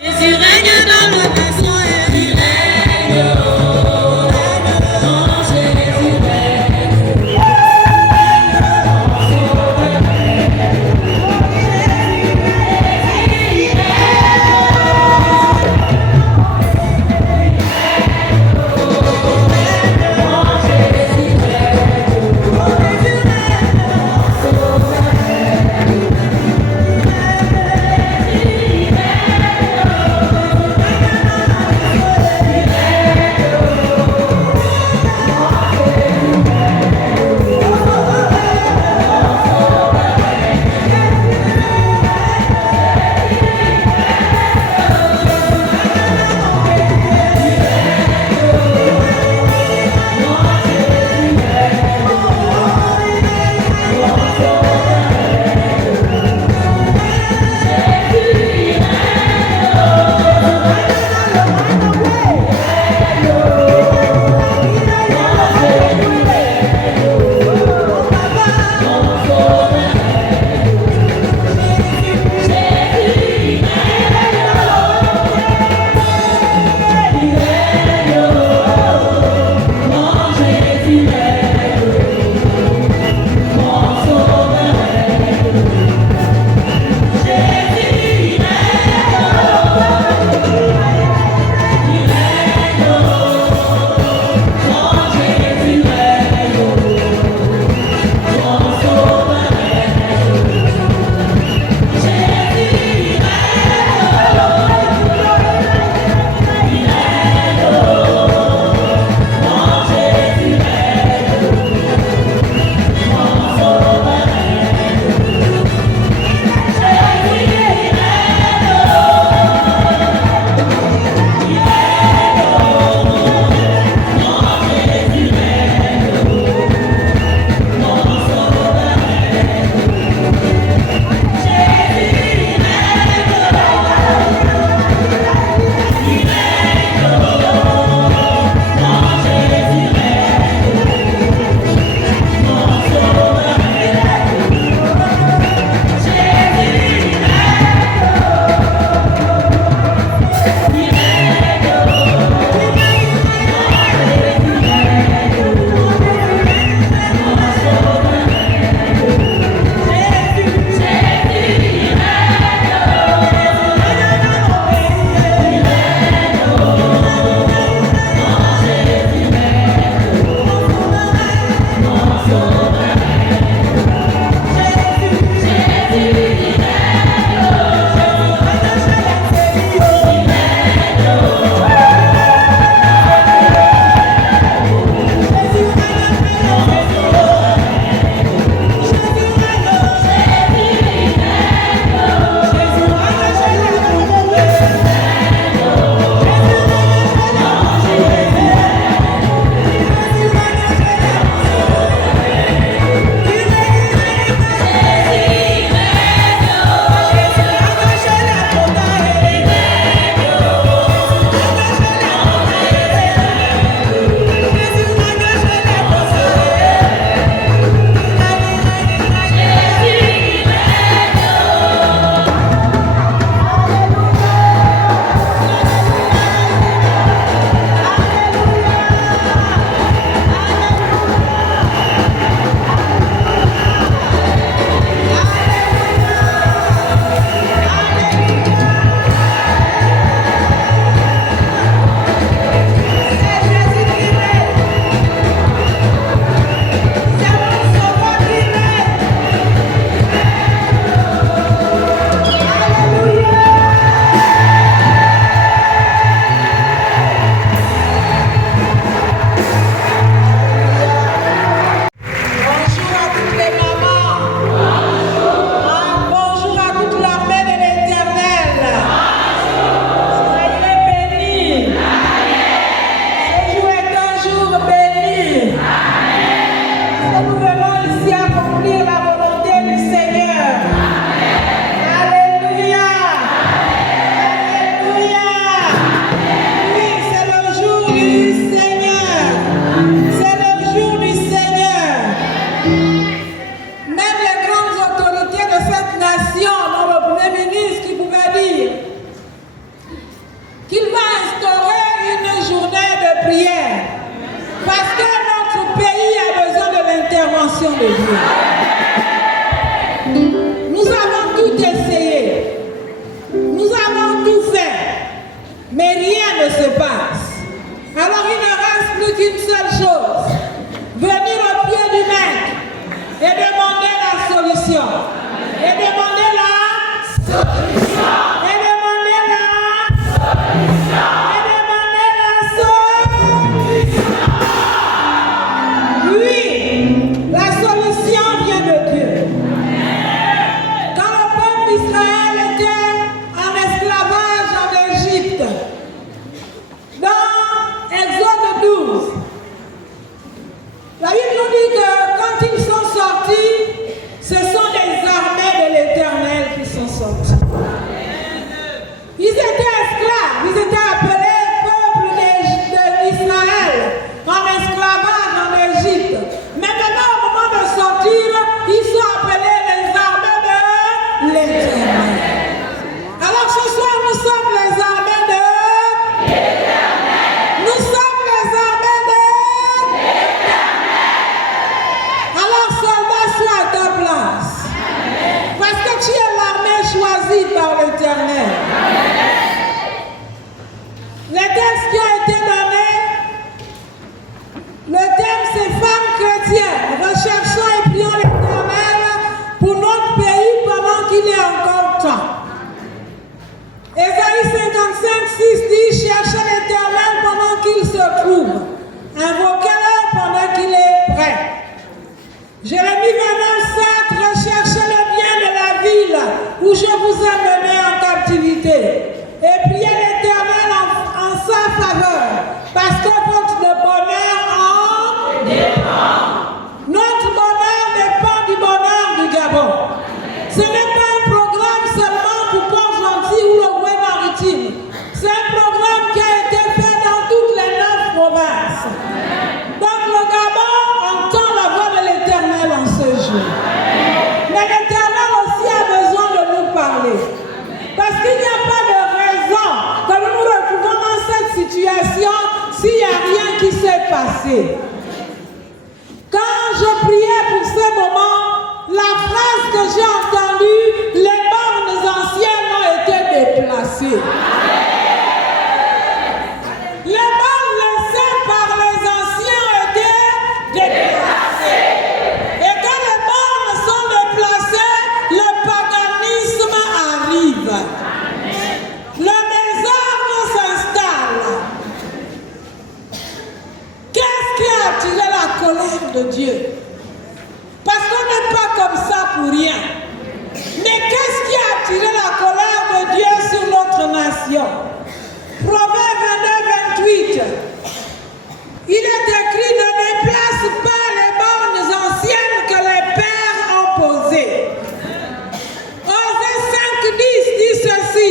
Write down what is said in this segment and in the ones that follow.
Jésus règne dans nos nations et il règne. Non, Jésus règne. dépassé. Quand je priais pour ce moment, la phrase que j'ai entendue, les bornes anciennes ont été déplacées. Les bornes laissées par les anciens ont été déplacées. Et quand les bornes sont déplacées, le paganisme arrive. Le désordre s'installe. Qu'est-ce qui a attiré la colère de Dieu? Parce qu'on n'est pas comme ça pour rien. Mais qu'est-ce qui a attiré la colère de Dieu sur notre nation? Proverbe 22, 28. Il est écrit: ne déplace pas les bornes anciennes que les pères ont posées. Osée 5, 10 dit ceci: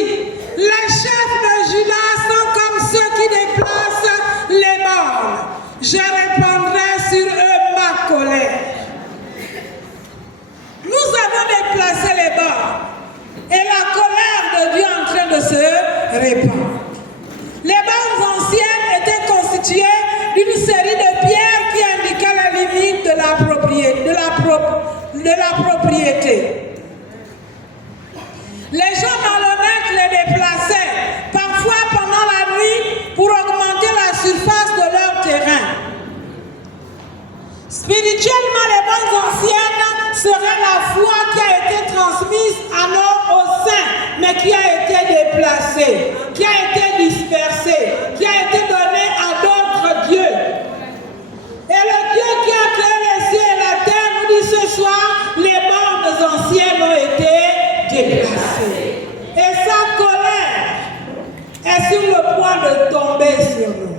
les chefs de Juda sont comme ceux qui déplacent les bornes. Je répandrai sur eux ma colère. Nous avons déplacé les bornes et la colère de Dieu est en train de se répandre. Les bornes anciennes étaient constituées d'une série de pierres qui indiquaient la limite de la propriété. Les gens malhonnêtes les déplaçaient, parfois pendant la nuit, pour augmenter la surface de leur terrain. Spirituellement, les bonnes anciennes seraient la foi qui a été transmise au sein, mais qui a été déplacée, qui a été dispersée, qui a été donnée à d'autres dieux. Et le Dieu qui a créé les cieux et la terre nous dit ce soir: les bornes anciennes ont été déplacées. Et sa colère est sur le point de tomber sur nous.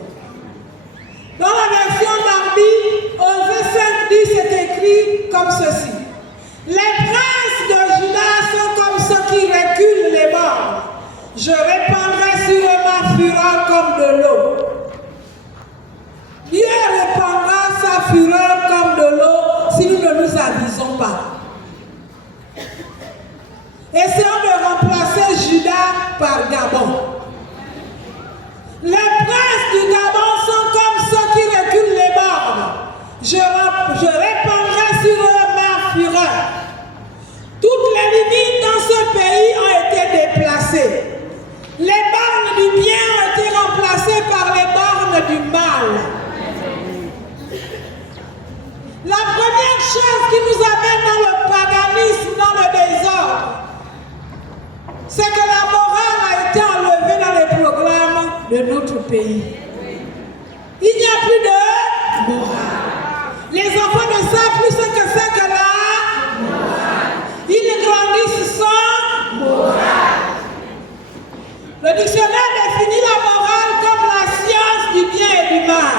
Dans la version Darby, Osée 5, 10, c'est écrit comme ceci: les princes de Juda sont comme ceux qui reculent les bornes. Je répandrai sur eux ma fureur comme de l'eau. Dieu répandra sa fureur comme de l'eau si nous ne nous avisons pas. Essayons de remplacer Juda par Gabon. Les princes du Gabon sont comme ceux qui reculent les bornes. Je répandrai sur eux ma fureur. Toutes les limites dans ce pays ont été déplacées. Les bornes du bien ont été remplacées par les bornes du mal. La première chose qui nous amène dans le paganisme, dans le désordre, c'est que la morale a été enlevée dans les programmes de notre pays. Il n'y a plus de morale. Les enfants ne savent plus ce que c'est que la morale. Ils grandissent sans morale. Le dictionnaire définit la morale comme la science du bien et du mal.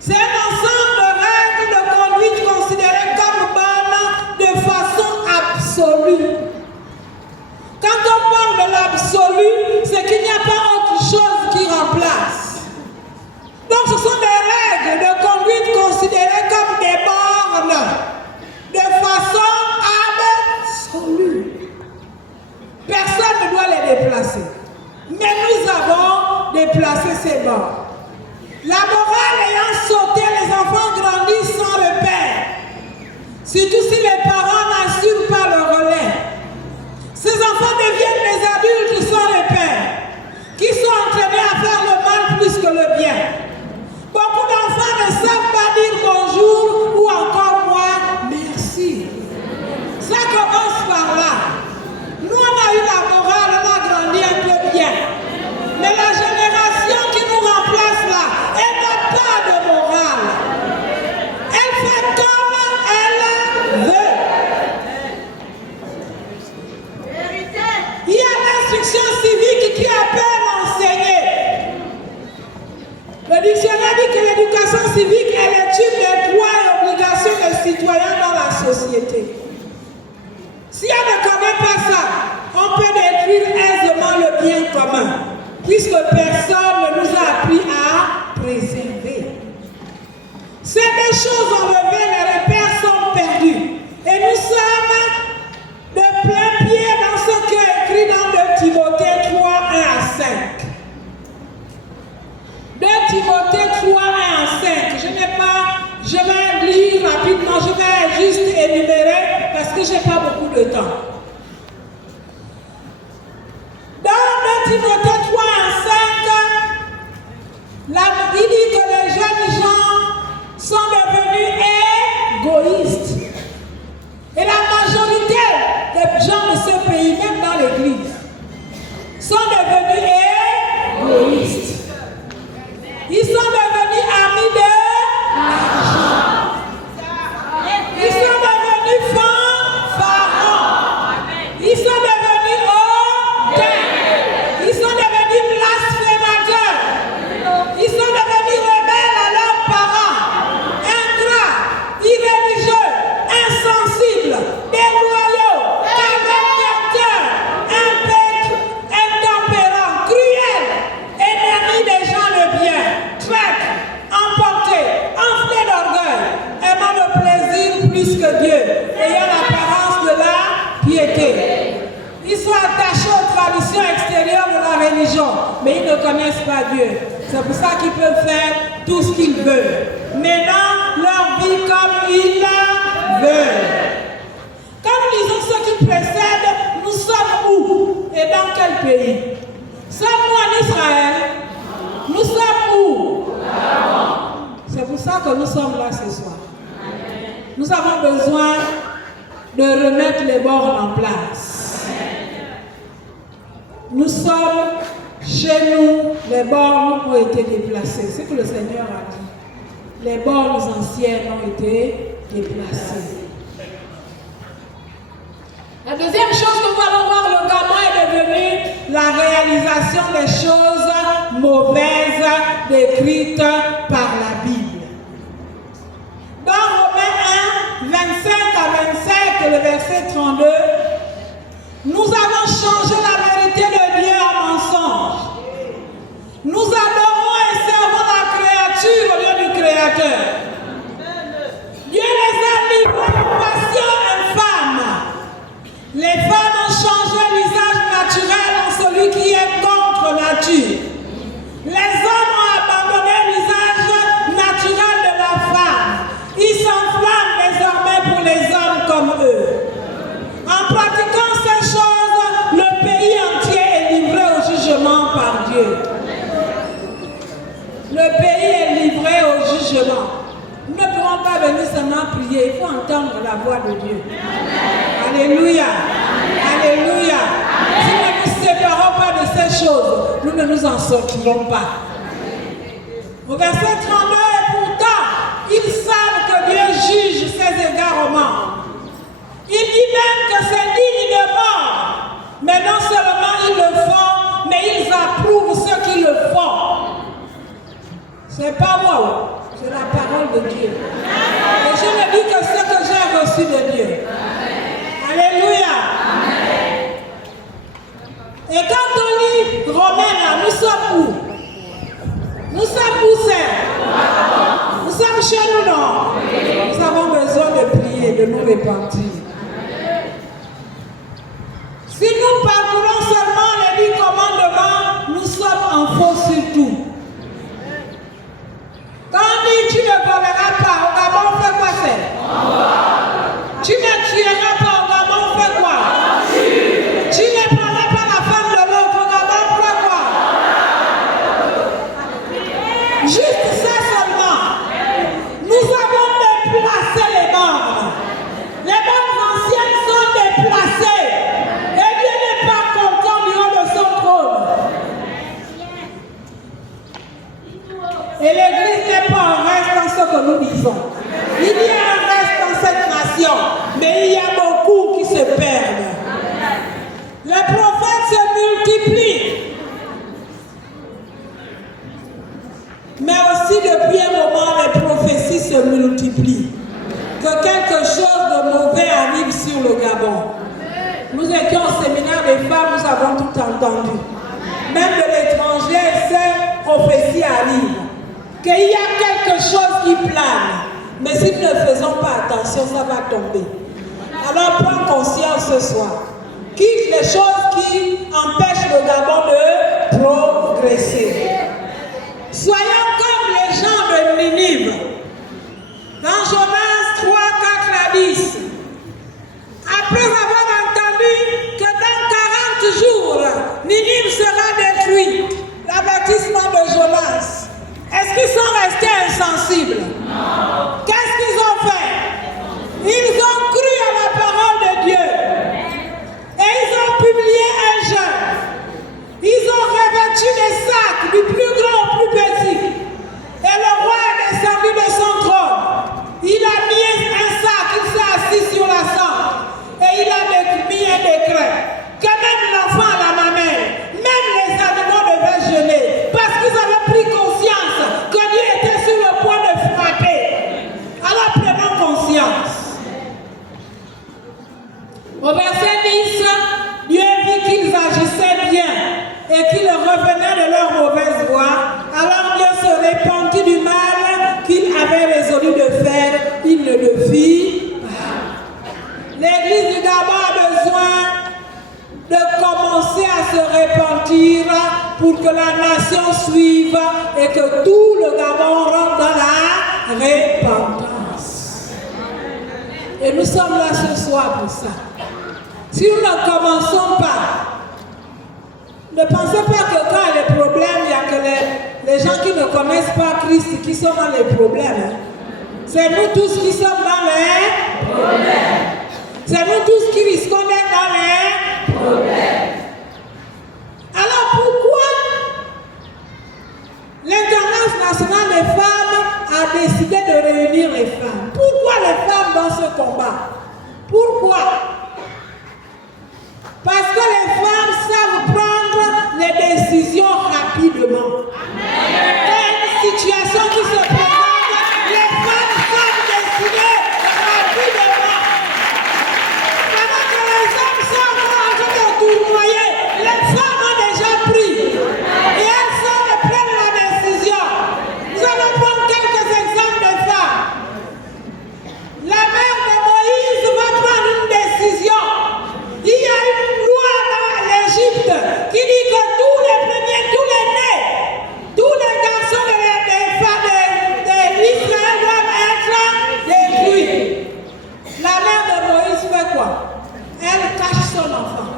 C'est un ensemble de règles de conduite considérées comme bonnes de façon absolue. Quand on parle de l'absolu, c'est qu'il n'y a pas autre chose qui remplace. Donc ce sont des règles de conduite considérées comme des bornes de façon absolue. Personne ne doit les déplacer. Mais nous avons déplacé ces bornes. La morale ayant sauté, les enfants grandissent sans repère. Surtout si les parents n'assurent pas le relais. Ces enfants deviennent des adultes sans repère, qui sont entraînés à faire le mal plus que le bien. Beaucoup d'enfants ne savent pas dire bonjour ou encore moi, merci. Ça commence par là. Nous, on a eu la morale, on a grandi un peu bien. Mais la génération qui nous remplace là, elle n'a pas de morale. Elle fait comme elle veut. Il y a l'instruction civique qui a peine enseigné. Le dictionnaire dit que l'éducation civique est l'étude des droits et obligations des citoyens dans la société. Si on ne connaît pas ça, on peut détruire aisément le bien commun, puisque personne ne nous a appris à préserver. Ces deux choses enlevées, les repères sont perdus. Et nous sommes de plein pied dans ce qui est écrit dans 2 Timothée 3, 1 à 5. 2 Timothée 3, 1 Je vais lire rapidement, je vais juste énumérer parce que je n'ai pas beaucoup de temps. Dans 2 Timothée 3 à 5, il dit que les jeunes gens sont devenus égoïstes. Et la majorité des gens de ce pays, même dans l'église, sont devenus égoïstes. Ils sont devenus amis de l'argent. Ils sont devenus fanfarons. Ils sont devenus hautains. Ils sont devenus blasphémateurs. Ils sont devenus rebelles à leurs parents, ingrats, irréligieux, insensibles, déloyaux, calomniateurs, intempérants, cruels, ennemis des gens de bien, traîtres, emportés, enflés d'orgueil, aimant le plaisir plus que Dieu, ayant l'apparence de la piété. Ils sont attachés aux traditions extérieures de la religion, mais ils ne connaissent pas Dieu. C'est pour ça qu'ils peuvent faire tout ce qu'ils veulent. Menant leur vie comme ils la veulent. Quand nous lisons ce qui précède, nous sommes où et dans quel pays? Sommes-nous en Israël? Nous sommes où? C'est pour ça que nous sommes là ce soir. Nous avons besoin de remettre les bornes en place. Nous sommes chez nous, les bornes ont été déplacées. C'est ce que le Seigneur a dit. Les bornes anciennes ont été déplacées. La deuxième chose que nous allons voir, le Gabon est devenu la réalisation des choses mauvaises décrites par la Bible. Dans Romains 1, 25 à 27, le verset 32, nous avons changé la vérité de Dieu en mensonge. Nous adorons et servons la créature au lieu du Créateur. Dieu les a livrés de passion infâme. Les femmes ont changé l'usage naturel en celui qui est contre nature. Les hommes ont abandonné l'usage naturel de la femme. Ils s'enflamment désormais pour les hommes comme eux. En pratiquant ces choses, le pays entier est livré au jugement par Dieu. Le pays est livré au jugement. Nous ne pourrons pas venir seulement prier, il faut entendre la voix de Dieu. Alléluia. Alléluia. Si nous ne nous séparons pas de ces choses, nous ne nous en sortirons pas. Au verset 32, et pourtant, ils savent que Dieu juge ses égarements. Il dit même que c'est digne de mort. Mais non seulement ils le font, mais ils approuvent ceux qui le font. C'est pas moi, c'est la parole de Dieu. Et je ne dis que ce que j'ai reçu de Dieu. Alléluia. Et quand on lit Romains là, nous sommes où? Nous sommes où c'est? Nous sommes chez nous, non? Nous avons besoin de prier, de nous repentir. Si nous parcourons seulement les 10 commandements, nous sommes en faux sur tout. Quand on dit tu ne voleras pas, au Gabon on fait quoi faire? Tu ne tueras pas, au Gabon on fait quoi? Tu ne prendras pas la femme de l'autre, au Gabon on fait quoi? Juste ça seulement. Nous avons déplacé les morts. Les morts anciennes sont déplacées. Et Dieu n'est pas content du haut de son trône. Et l'Église n'est pas en reste dans ce que nous disons. Il y a un reste dans cette nation, mais il y a beaucoup qui se perdent. Les prophètes se multiplient. Mais aussi depuis un moment, les prophéties se multiplient. Que quelque chose de mauvais arrive sur le Gabon. Nous étions au séminaire des femmes, nous avons tout entendu. Même de l'étranger, ces prophéties arrivent. Qu'il y a quelque chose qui plane. Mais si nous ne faisons pas attention, ça va tomber. Alors prends conscience ce soir. Quitte les choses qui empêchent le Gabon de progresser. Soyons comme les gens de Ninive. revenaient de leur mauvaise voie, alors Dieu se répandit du mal qu'il avait résolu de faire, il ne le fit pas. L'église du Gabon a besoin de commencer à se repentir pour que la nation suive et que tout le Gabon rentre dans la repentance. Et nous sommes là ce soir pour ça. Si nous ne commençons pas, ne pensez pas que quand il y a des problèmes, il n'y a que les gens qui ne connaissent pas Christ qui sont dans les problèmes. C'est nous tous qui sommes dans les problèmes. C'est nous tous qui risquons d'être dans les problèmes. Alors pourquoi l'Intendance nationale des femmes a décidé de réunir les femmes? Pourquoi les femmes dans ce combat? Pourquoi? Parce que les femmes savent prendre les décisions rapidement. Et une situation qui se présente, les femmes savent décider rapidement. Pendant que les hommes sont en train de tournoyer, les femmes ont déjà pris. Et elles savent prendre la décision. Nous allons prendre quelques exemples de femmes. La mère de Moïse va prendre une décision. Il y a une loi dans l'Égypte qui dit que tous les premiers, tous les nés, tous les garçons de l'Israël doivent être détruits. La mère de Moïse fait quoi? Elle cache son enfant.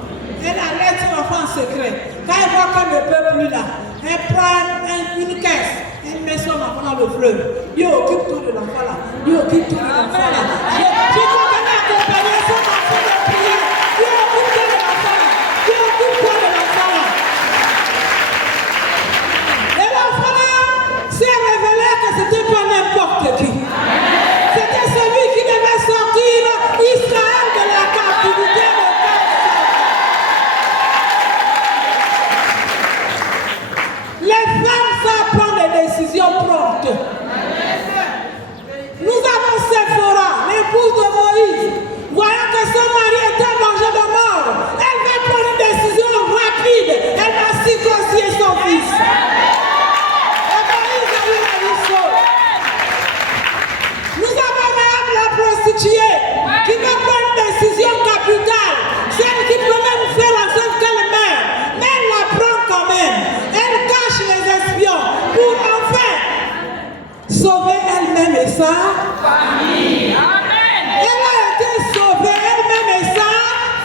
Elle allait son enfant en secret. Quand elle voit qu'on ne peut plus là, elle prend une caisse, elle met son enfant dans le fleuve. Dieu occupe-toi de l'enfant là. Dieu occupe-toi de l'enfant là. J'ai commencé à accompagner son enfant de prière. Dieu occupe-toi de l'enfant là. Dieu occupe-toi de l'enfant là. Et l'enfant là s'est révélé que c'était pas n'importe qui. C'était celui qui devait sortir Israël de la captivité de les femmes savent prendre des décisions promptes. Nous avons Séphora, l'épouse de Moïse. Voyant que son mari était en danger de mort, elle va prendre une décision rapide. Elle va circoncire son fils. Et Moïse a eu la vie sauve. Nous avons même la prostituée qui va prendre une décision capitale. Celle qui peut même faire en sorte qu'elle meurt. Mais elle la prend quand même. Elle cache les espions pour enfin sauver elle-même et sa famille. Amen. Elle a été sauvée elle-même et sa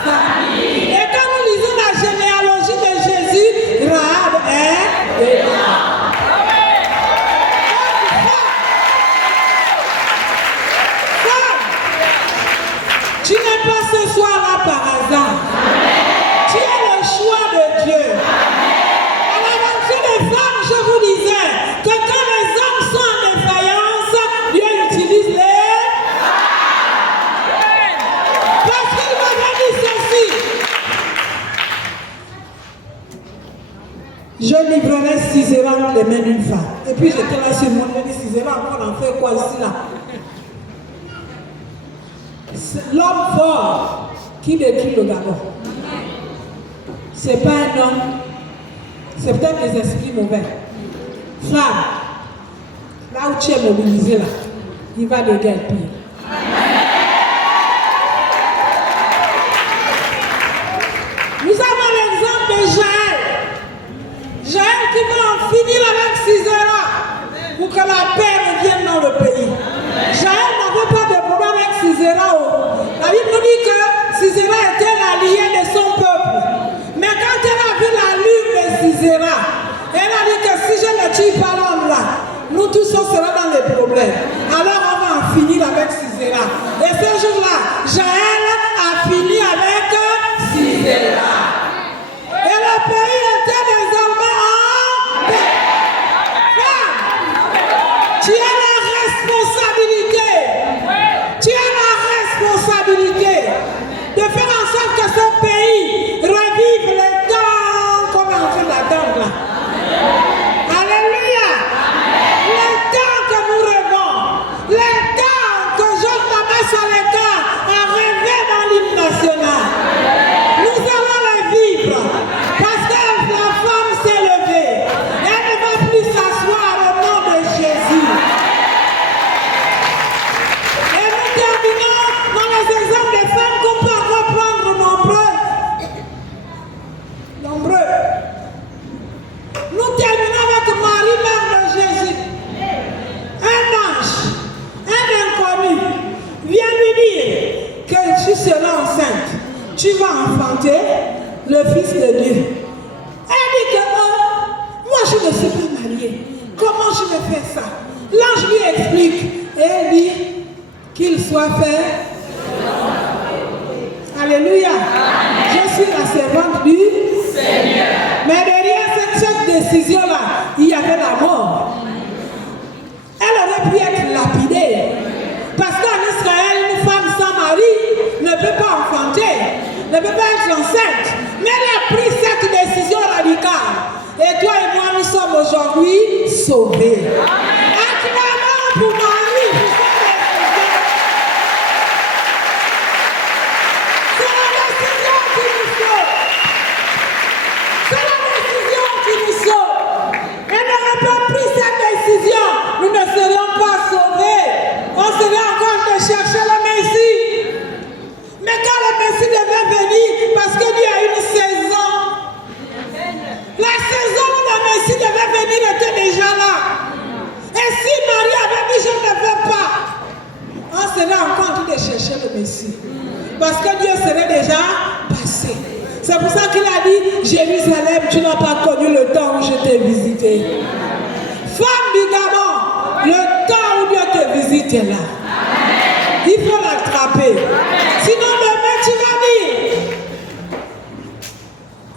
famille. Et quand nous lisons la généalogie de Jésus, Rahab est là. Tu n'es pas ce soir-là par hasard. Tu es le choix de Dieu. À l'aventure des femmes, je vous disais que quand les hommes sont en défaillance, Dieu utilise les femmes. Parce qu'il m'avait dit ceci. Je livrerai Sisera dans les mains d'une femme. Et puis j'étais là sur mon lit, Sisera, on en fait quoi ici là? L'homme fort qui détruit le Gabon. Ce n'est pas un homme, c'est peut-être les esprits mauvais. Femme, là où tu es mobilisé là, il va de guerre pire. Nous avons l'exemple de Jaël. Jaël qui va en finir avec Sisera pour que la paix revienne dans le pays. Jaël n'avait pas de problème avec Sisera. La Bible nous dit que Sisera était l'allié de son peuple. Mais quand elle a vu la lune de Sisera, elle a dit que si je ne tue pas l'homme là, nous tous on sera dans les problèmes. Alors on va en finir avec Sisera. Et ce jour-là, Jaël a fini avec Sisera. Et le pays était désormais en paix. Tu as la responsabilité. Tu as la responsabilité de faire en sorte que ce pays revive les temps qu'on est en train d'attendre là. Alléluia. Les temps que nous rêvons, les temps que Jean Thomas a Nous terminons avec Marie, mère de Jésus. Un ange, un inconnu, vient lui dire que tu seras enceinte. Tu vas enfanter le Fils de Dieu. Elle dit que moi je ne suis pas mariée. Comment je vais faire ça? L'ange lui explique et elle dit qu'il soit fait. Alléluia. Je suis la servante du Seigneur. Mais derrière cette décision-là, il y avait la mort. Elle aurait pu être lapidée. Parce qu'en Israël, une femme sans mari ne peut pas enfanter, ne peut pas être enceinte. Mais elle a pris cette décision radicale. Et toi et moi, nous sommes aujourd'hui sauvés. Acclamons pour Marie, pour cette décision qui nous sauve. C'est la décision qui nous sauve. Elle n'aurait pas pris cette décision, nous ne serions pas sauvés. On serait encore de chercher le Messie. Mais quand le Messie devait venir, parce que Dieu a une saison, la saison où le Messie devait venir était déjà là. Et si Marie avait dit je ne veux pas, on serait encore en train de chercher le Messie. Parce que Dieu serait déjà passé. C'est pour ça qu'il a dit, Jérusalem, tu n'as pas connu le temps où je t'ai visité. Femme du Gabon, le temps où Dieu te visite est là. Il faut l'attraper. Sinon demain tu vas dire,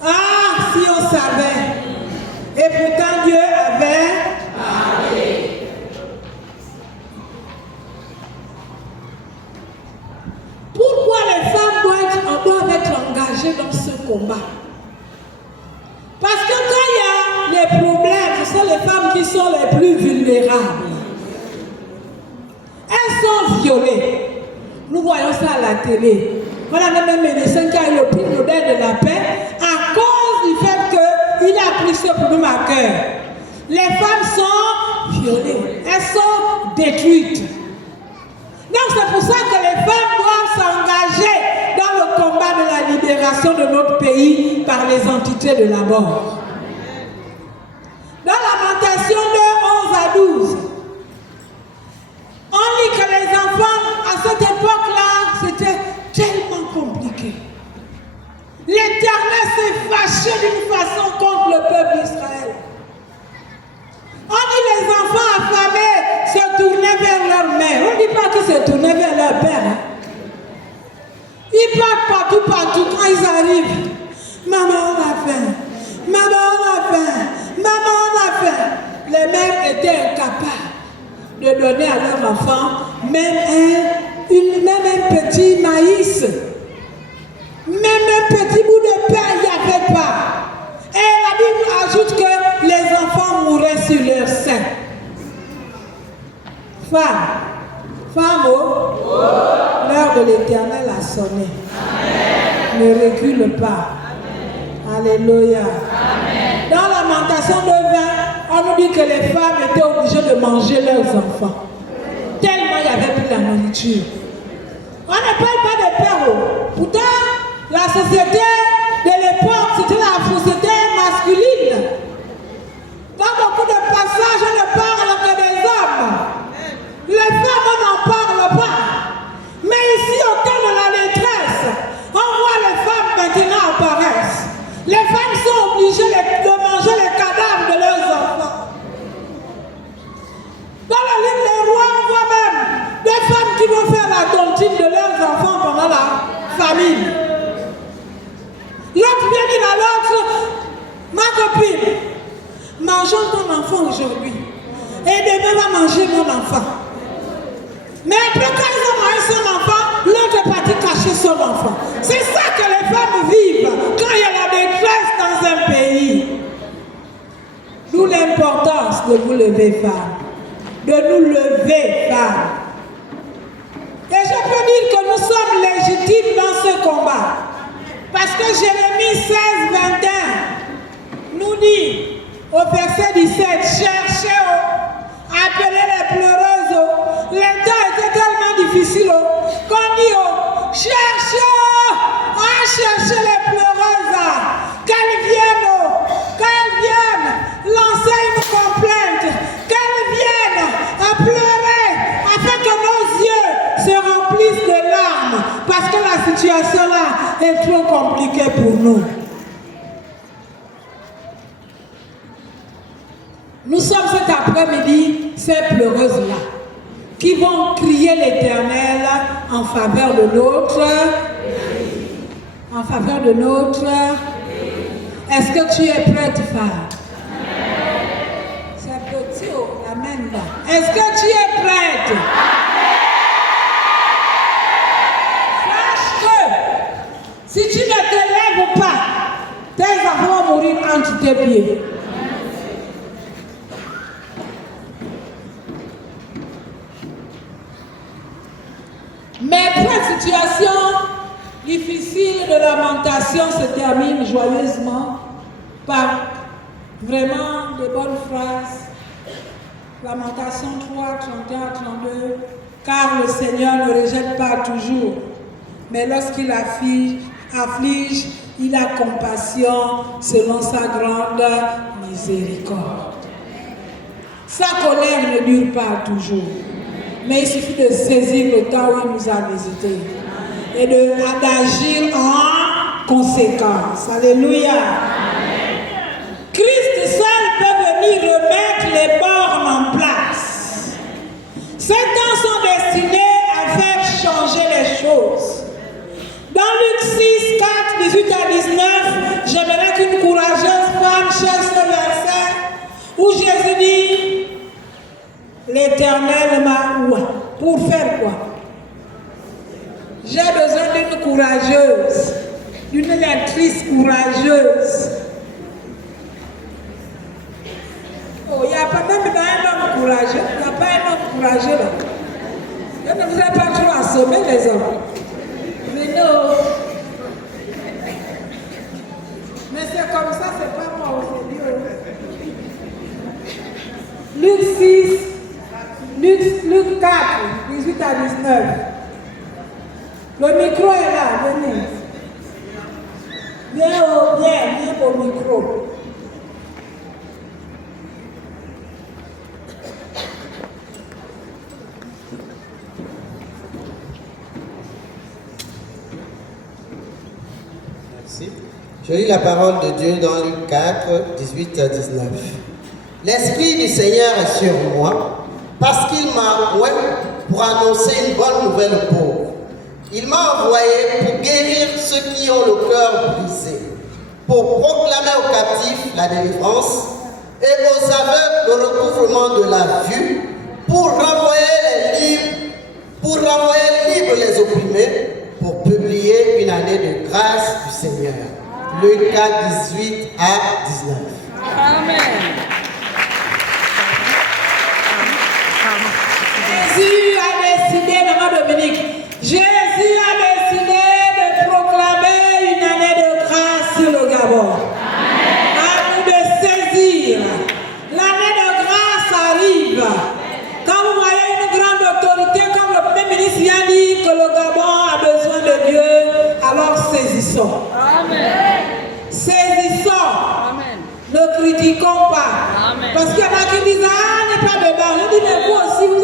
ah, si on savait. Et pourtant Dieu avait parlé. Pourquoi les femmes doivent être engagées dans ce combat? Parce que quand il y a les problèmes, ce sont les femmes qui sont les plus vulnérables. Elles sont violées. Nous voyons ça à la télé. Voilà même un médecin qui a eu le prix Nobel de la paix à cause du fait qu'il a pris ce problème à cœur. Les femmes sont violées. Elles sont détruites. Donc c'est pour ça que les femmes doivent s'engager dans le combat de la libération de notre pays par les entités de la mort. Dans Lamentation de 11 à 12, on lit que les enfants, à cette époque-là, c'était tellement compliqué. L'Éternel s'est fâché d'une façon contre le peuple d'Israël. On dit les enfants affamés se tournaient vers leur mère. On ne dit pas qu'ils se tournaient vers leur père. Hein. Ils partent partout quand ils arrivent. Maman, on a faim. Maman, on a faim. Maman, on a faim. Les mères étaient incapables de donner à leurs enfants même un petit maïs. Même un petit bout de pain, il n'y avait pas. Et la Bible ajoute que les enfants mouraient sur leur sein. Femme, l'heure de l'Éternel a sonné. Amen. Ne recule pas. Amen. Alléluia. Amen. Dans Lamentation 2:20, on nous dit que les femmes étaient obligées de manger leurs enfants. Tellement il n'y avait plus la nourriture. On ne parle pas de père. Pourtant, la société de l'époque, c'était la société masculine. Dans beaucoup de passages, on ne parle que des hommes. Les femmes, on n'en parle pas. Mais ici, au temps de la détresse, on voit les femmes maintenant apparaître. Les femmes sont obligées de manger les cadavres de leurs enfants. Dans le livre des rois, on voit même des femmes qui vont faire la tontine de leurs enfants pendant la famine. L'autre vient dire à l'autre, ma copine, mangeons ton enfant aujourd'hui. Et demain va manger mon enfant. Mais après quand ils ont mangé son enfant, l'autre est parti cacher son enfant. C'est ça que les femmes vivent quand il y a la détresse dans un pays. D'où l'importance de vous lever, femmes. De nous lever, femmes. Et je peux dire que nous sommes légitimes dans ce combat. Parce que Jérémie 16, 21 nous dit au verset 17, cherchez, appelez les pleureuses. Les temps étaient tellement difficiles qu'on dit cherchez, cherchez les pleureuses. Qu'elles viennent, compliqué pour nous. Nous sommes cet après-midi, ces pleureuses-là, qui vont crier l'Éternel en faveur de notre. En faveur de notre. Est-ce que tu es prête, femme? C'est petit, oh, amen là. Est-ce que tu es prête? Sache que si tu ne te lèves pas, tes enfants vont mourir entre tes pieds. Mais cette situation difficile de lamentation se termine joyeusement par vraiment de bonnes phrases. Lamentation 3, 31, 32. Car le Seigneur ne rejette pas toujours, mais lorsqu'il afflige, il a compassion selon sa grande miséricorde. Sa colère ne dure pas toujours. Mais il suffit de saisir le temps où il nous a visités et d'agir en conséquence. Alléluia. Amen. Christ seul peut venir remettre les bornes en place. Ces temps sont destinés à faire changer les choses. Dans Luc 6, 4, 18 à 19, j'aimerais qu'une courageuse femme cherche ce verset où Jésus dit: l'Éternel m'a ouvert. Pour faire quoi? J'ai besoin d'une courageuse, d'une lectrice courageuse. Oh, il n'y a pas même un homme courageux. Il n'y a pas un homme courageux là. Je ne voudrais pas trop assommer les hommes. Mais non. Mais c'est comme ça, c'est pas moi aujourd'hui. Luc 6. Luc 4, 18 à 19. Le micro est là, venez. Viens au micro. Merci. Je lis la parole de Dieu dans Luc 4, 18 à 19. L'Esprit du Seigneur est sur moi, parce qu'il m'a envoyé pour annoncer une bonne nouvelle aux pauvres. Il m'a envoyé pour guérir ceux qui ont le cœur brisé, pour proclamer aux captifs la délivrance et aux aveugles le recouvrement de la vue, pour renvoyer libres les opprimés, pour publier une année de grâce du Seigneur. Luc 4, 18 à 19. Amen. Jésus a décidé, maman Dominique, Jésus a décidé de proclamer une année de grâce sur le Gabon. À nous de saisir. L'année de grâce arrive. Quand vous voyez une grande autorité comme le Premier ministre a dit que le Gabon a besoin de Dieu, alors saisissons. Amen. Saisissons. Amen. Ne critiquons pas. Amen. Parce qu'il y en a qui disent: ah, n'est pas dedans. Je dis: mais vous aussi, vous